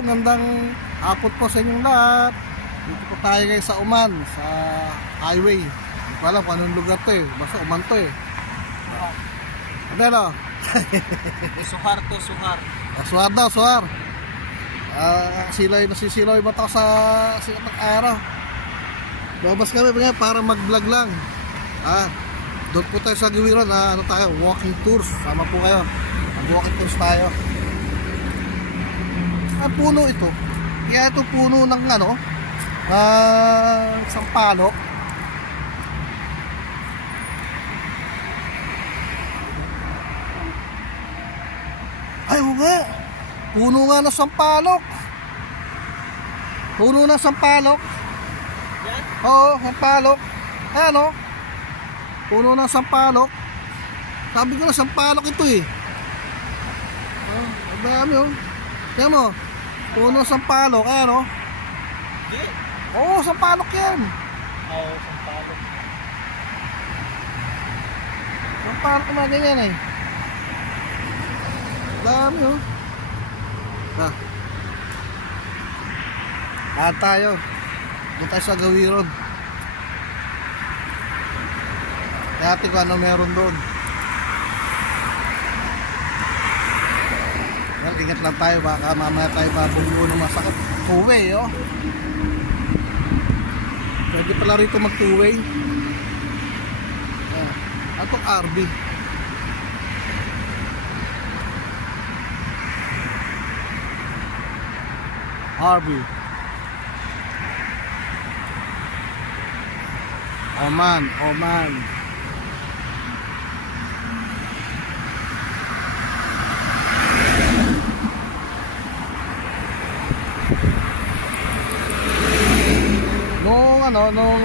Magandang hapon po sa inyong lahat. Dito po tayo ngayon sa Uman, sa highway. Hindi ko alam kung anong lugar to eh. Basta Uman to eh. Ano no? Suhar to, suhar. Suhar daw, suhar. Nasisilaw yung mata ko sa sikat ng araw. Lumabas kami para mag-vlog lang. Doon po tayo sa Gawiran. Ano tayo? Walking tours. Sama po kayo. Mag-walking tours tayo. Puno ito. Kaya ito puno ng sampalok. Ay, nga. Puno nga ng sampalok. Puno ng sampalok. Oo, sampalok. Ano? Puno ng sampalok. Sabi ko na sampalok ito eh. Ang dami oh. Kaya mo, puno ng sampalok. Ayan oh. Oo, sampalok yan. Oo, sampalok. Sampalok na ganyan eh. Dami oh. Tayo. Doon tayo sa Gawiran. Kaya tingnan ko ano meron doon. Well, ingat lang tayo. Baka mamaya tayo babunggo ng masakit. Two-way oh. Pwede pala rito mag two-way. Atong RB. RB. Oman. Noong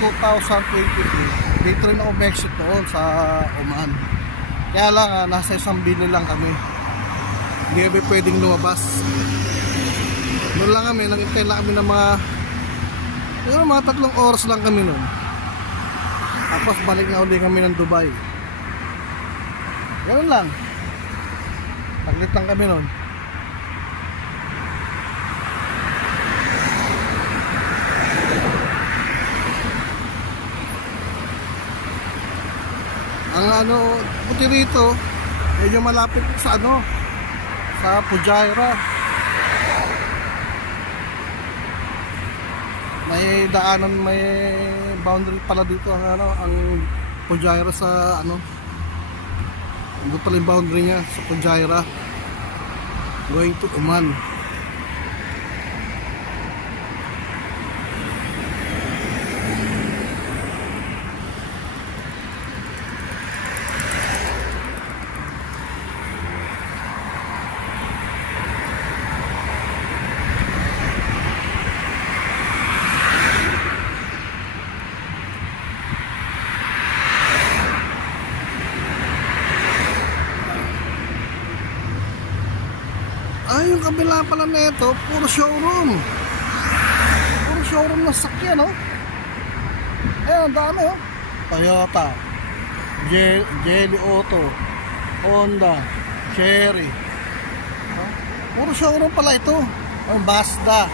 2022, dito rin ako Mexico doon sa Oman. Kaya lang, nasa isang bili lang kami. Hindi kami pwedeng lumabas. Doon lang kami, nangintay lang kami ng mga 3 oras lang kami noon. Tapos balik na uli kami ng Dubai. Ganun lang. Taglit lang kami noon. Ang buti rito, medyo malapit sa sa Fujairah. May daanan, may boundary pala dito ang Fujairah sa doon pala yung boundary niya sa Fujairah going to Oman. Yung kabila pala nito, puro showroom. Puro showroom ng sakyan, oh. Ayan, dami, oh. Toyota, Jelly Auto, Honda, Cherry. Puro showroom pala ito. Mazda.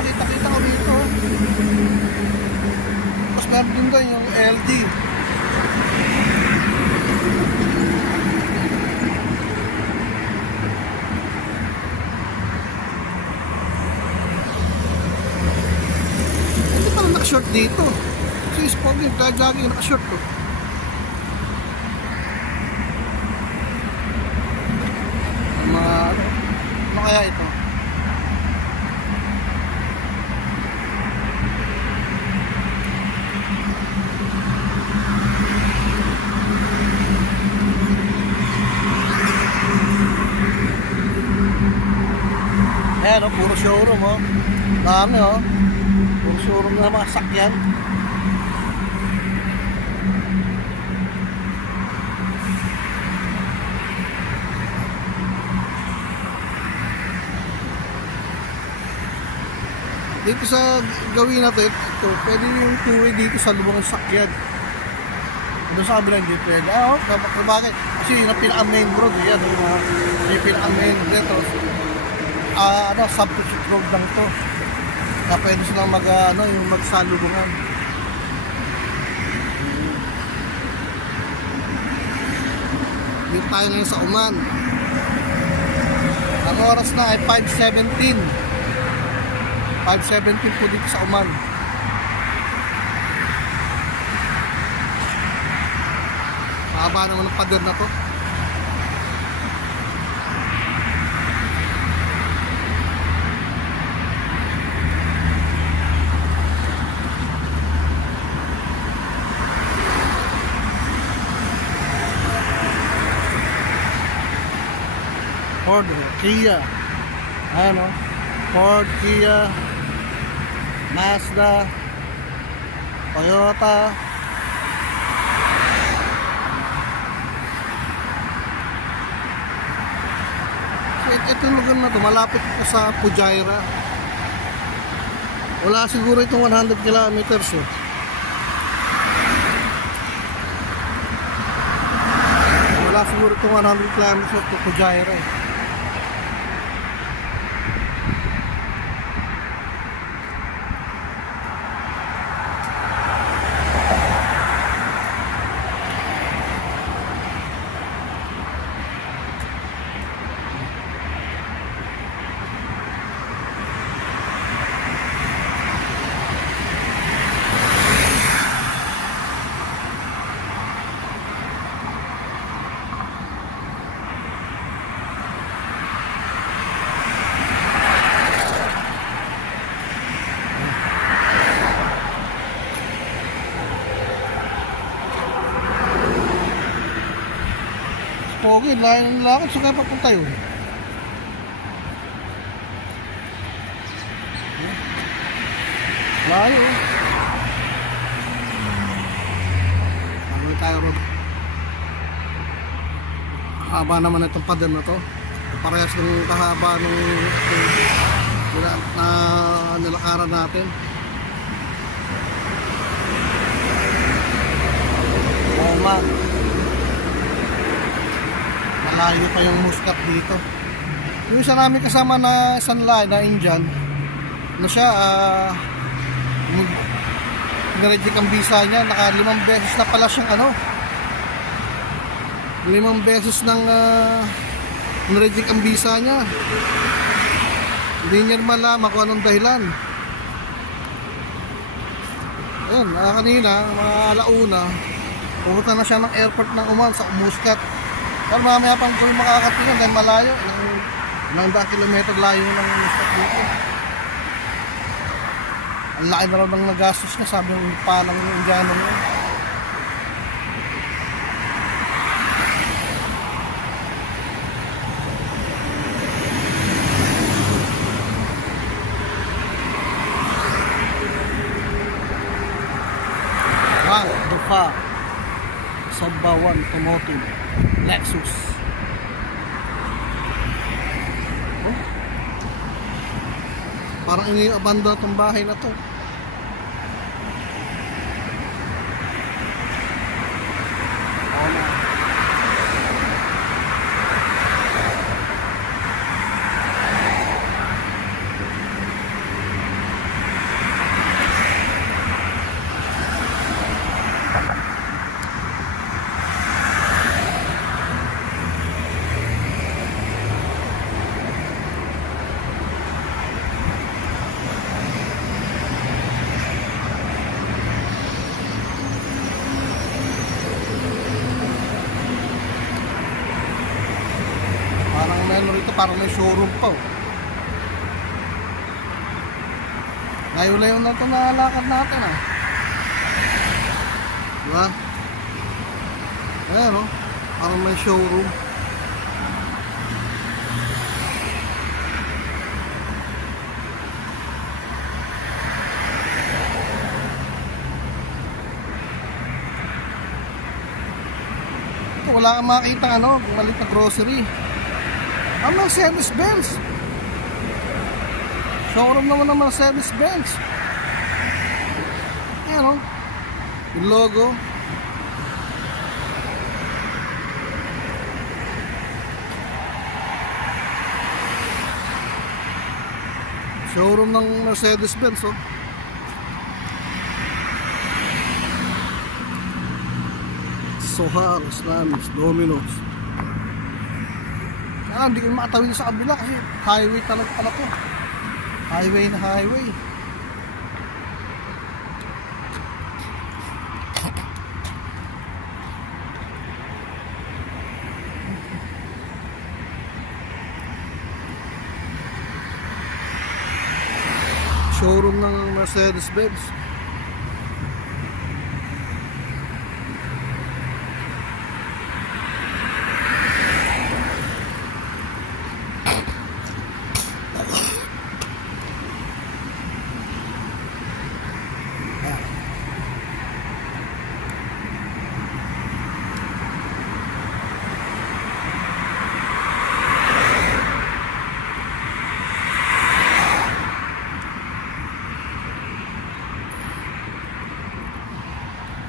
Kita-kita ko dito. Tapos meron din doon yung LG. Short dito. Si Spoggy, jogging naka-short ko. Ano kaya ito? Ayan oh, puro showroom oh. Dami oh. Showroom na mga sakyan. Dito sa gawin natin ito, pwede yung two-way dito sa lubang sakyan. Doon sa kabilang hindi pwede. Bakit? Kasi yung pinaka main road yan. Yung pinaka main road dito. substitute road lang to. Na pwede silang yung magsalubungan. Dito tayo ngayon sa Uman. Ang oras na ay 5:17. 5:17 po dito sa Uman. Mahaba naman ang pader na to. Ford, Kia, Ford, Kia, Mazda, Toyota. So, ito yung lugar na ito, malapit po sa Fujairah. Wala siguro itong 100 kilometers eh. Wala siguro itong 100 kilometers to Fujairah eh. Pogi, layo ng lakad. So kaya papunta yun. Layo. Ano tayo ron? Haba naman itong pader na to. Parehas ng kahaba ng nilakaran natin. Oh man, malayo pa yung Muscat dito. Yung isa namin kasama na sanlay na Indian na siya nireject ang visa niya. Naka 5 beses na pala siyang 5 beses nang nireject ang visa niya. Hindi niya malaman kung anong dahilan. Ayun, kanina mga alauna pumunta na siya ng airport ng Oman sa Muscat. Pero mamaya pang kung makakatingin dahil malayo, ilang daang kilometer layo ng Muscat dito. Ang laki na raw ng nagastos niya, sabi ng palang ng Indiano niya. Dufa Sabawan Automotive Lexus. Oh, parang ini-abandon itong bahay na to. Rito parang may showroom pa. Layo-layo na ito nakalakad natin diba? Ayan parang may showroom. Ito wala kang makita maliit na grocery. Ang Mercedes-Benz. Showroom naman ng Mercedes-Benz. Ayan yung logo. Showroom ng Mercedes-Benz, oh. Sohar, Slams, Domino's. Hindi ko makatawid sa kabila kasi highway talaga pala to. Highway na highway. Showroom ng Mercedes-Benz.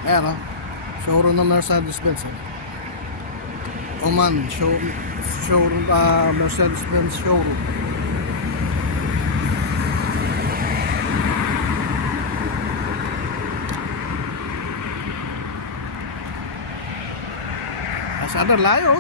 Ayan, oh. Showroom ng Mercedes-Benz, oh. Oman, showroom, Mercedes-Benz showroom. Sana layo.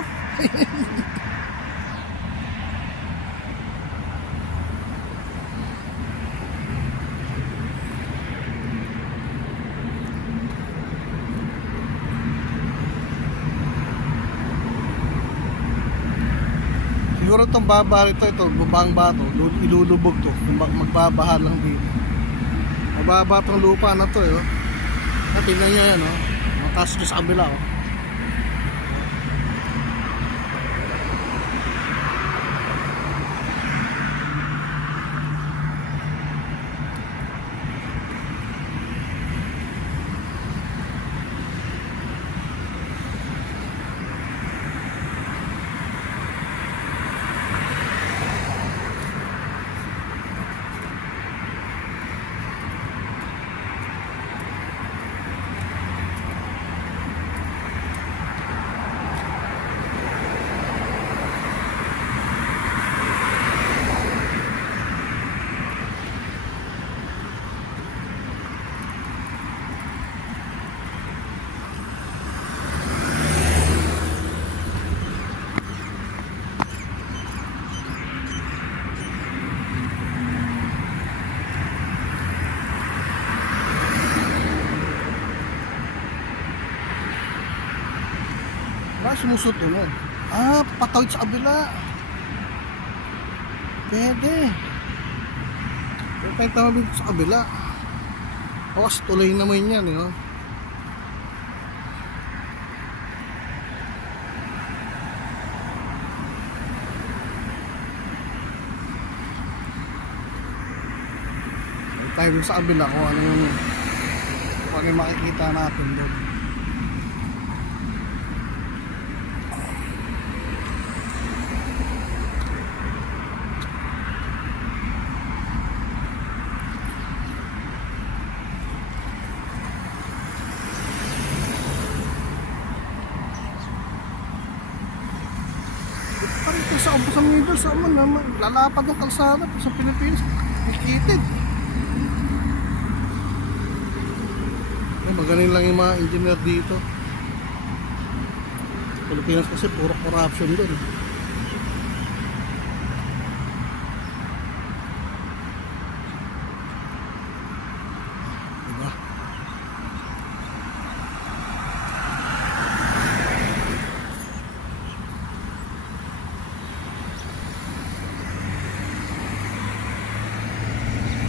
Siguro itong baba rito, ito, bubang bato, ilulubog to, magbabaha lang dito. Mababa itong lupa na to, eh, oh. Tingnan nyo yan, oh. Mataas nyo sa kabila, oh. Sumusutunod. Patawid sa kabila. Pwede tayo tawid sa kabila. Kasi tuloy naman yan, eh, oh. Tayo sa kabila kung ano yung makikita natin doon. Parito sa Ubos ng Needles, lalapad ng kalsada sa Pilipinas, nakikitid. Magaling lang yung mga engineer dito. Pilipinas kasi puro corruption doon. Diba?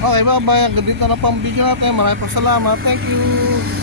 Okay, bye-bye. Hanggang dito na pang video natin. Maraming salamat. Thank you.